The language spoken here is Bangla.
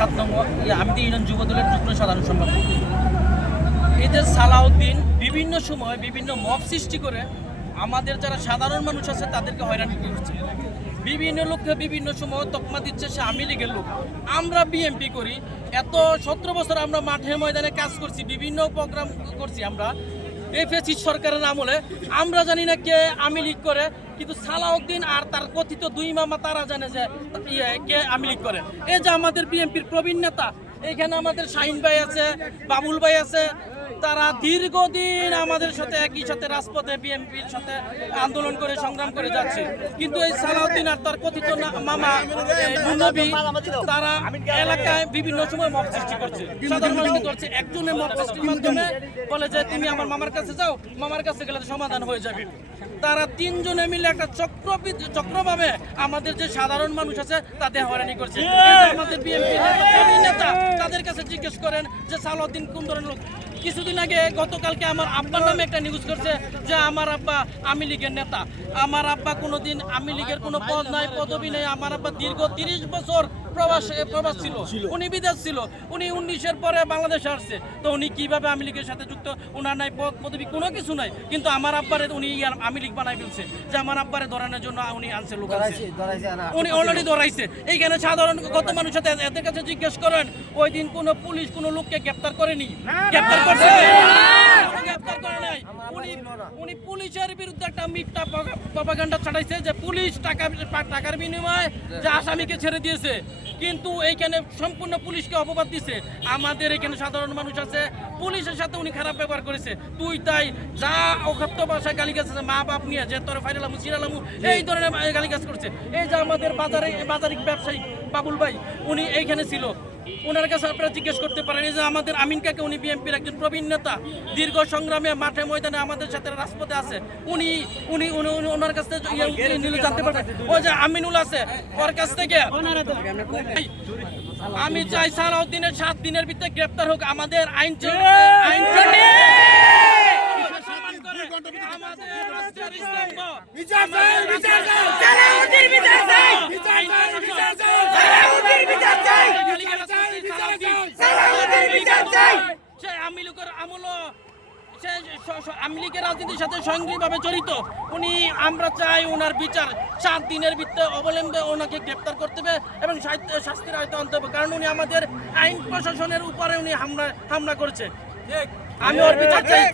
সাত নম্বর ইয়ে, আমি তো ইউনিয়ন যুব দলের যুগ্ম সাধারণ সম্পাদক। এদের সালাউদ্দিন বিভিন্ন সময় বিভিন্ন মব সৃষ্টি করে আমাদের যারা সাধারণ মানুষ আছে তাদেরকে হয়রানি করছে। বিভিন্ন লোককে বিভিন্ন সময় তকমা দিচ্ছে সে আওয়ামী লীগের লোক। আমরা বিএমপি করি এত সতেরো বছর আমরা মাঠে ময়দানে কাজ করছি বিভিন্ন প্রোগ্রাম করছি আমরা। এই ফেসিস সরকারের আমলে আমরা জানি না কে আওয়ামী লীগ করে কিন্তু সালাউদ্দিন আর তার কথিত দুই মামা তারা জানে যে ইয়ে, কে আমি লিগ করে। এই যে আমাদের বিএনপির প্রবীণ নেতা এখানে আমাদের শাহিন ভাই আছে বাবুল ভাই আছে তারা দীর্ঘদিন আমাদের সাথে একই সাথে রাজপথে বিএনপির সাথে আন্দোলন করে সংগ্রাম করে যাচ্ছে। কিন্তু এই সালাউদ্দিন আর তার কথিত মামা নবী তারা এলাকায় বিভিন্ন সময় মব সৃষ্টি করছে। একজনের মব সৃষ্টির মাধ্যমে বলে যে, তুমি আমার মামার কাছে যাও, মামার কাছে গেলে সমাধান হয়ে যাবে। তারা তিনজনে মিলে একটা চক্র চক্রভাবে আমাদের যে সাধারণ মানুষ আছে, তাদের হয়রানি করছে। আমাদের বিএনপি নেতা তাদের কাছে জিজ্ঞেস করেন যে, সালাউদ্দিন কোন ধরনের কিছুদিন আগে গতকালকে আমার আব্বার নামে একটা নিউজ করছে যে আমার আব্বা আমি লীগের নেতা। আমার আব্বা কোনোদিন আমি লীগের কোনো পদ নাই পদবি নেই। আমার আব্বা দীর্ঘ তিরিশ বছর প্রবাস প্রবাস ছিল। উনি বিদেশ ছিল। উনি উনিশের পরে বাংলাদেশে আসছে। তো উনি কীভাবে আওয়ামী লীগের সাথে যুক্ত? ওনার নাই পদ পদবি কোনো কিছু নাই। কিন্তু আমার আব্বারে উনি আওয়ামী লীগ বানাই ফেলছে। যে আমার আব্বারে ধরানোর জন্য উনি আনছে লোক। উনি অলরেডি ধরাইছে। এইখানে সাধারণ কত মানুষ সাথে এদের কাছে জিজ্ঞেস করেন ওই দিন কোনো পুলিশ কোনো লোককে গ্রেপ্তার করেনি? গ্রেপ্তার করছে গ্রেপ্তার করে নাই। উনি উনি পুলিশের বিরুদ্ধে একটা মিথ্যা প্রপাগান্ডা ছাড়াইছে যে পুলিশ টাকা টাকার বিনিময়ে যে আসামিকে ছেড়ে দিয়েছে। কিন্তু এইখানে সম্পূর্ণ পুলিশকে অপবাদ দিছে। আমাদের এখানে সাধারণ মানুষ আছে পুলিশের সাথে উনি খারাপ ব্যবহার করেছে। তুই তাই যা অক্ষত্য ভাষায় গালিগাছ আছে মা বাপ নিয়ে যে তোর ফাইরালামু সিরালামু এই ধরনের গালিগাছ করছে। এই যে আমাদের বাজারে বাজারিক ব্যবসায়ী বাবুল ভাই উনি এইখানে ছিল। ওনার কাছে আপনারা জিজ্ঞেস করতে পারেন যে আমাদের আমিন কাকে উনি বিএনপির একজন প্রবীণ নেতা। দীর্ঘ সংগ্রামে মাঠে ময়দানে আমাদের সাথে রাজপথে আছে। উনি উনি উনি ওনার কাছ থেকে ইয়ে নিলে জানতে পারবেন ওই যে আমিনুল আছে ওর কাছ থেকে। আমি চাই সালাউদ্দিনের সাত দিনের ভিতরে গ্রেপ্তার হোক। আমাদের আইন আইন আমাদের রাষ্ট্রের স্তম্ভ বিচার চাই, বিচার চাই। সালাউদ্দিন বিচার চাই আইন বিচার চাই। সালাউদ্দিন বিচার চাই গালিগালাজ করছে, সালাউদ্দিন। সালাউদ্দিন বিচার চাই সে আওয়ামী লীগের রাজনীতির সাথে জড়িত। উনি আমরা চাই ওনার বিচার। সাত দিনের ভিত্তে অবলম্বে ওনাকে গ্রেপ্তার করতে হবে এবং সাহিত্য- শাস্তির আয়তে আনতে হবে। কারণ উনি আমাদের আইন প্রশাসনের উপরে উনি হামলা হামলা করেছে। আমি ওর বিচার চাই।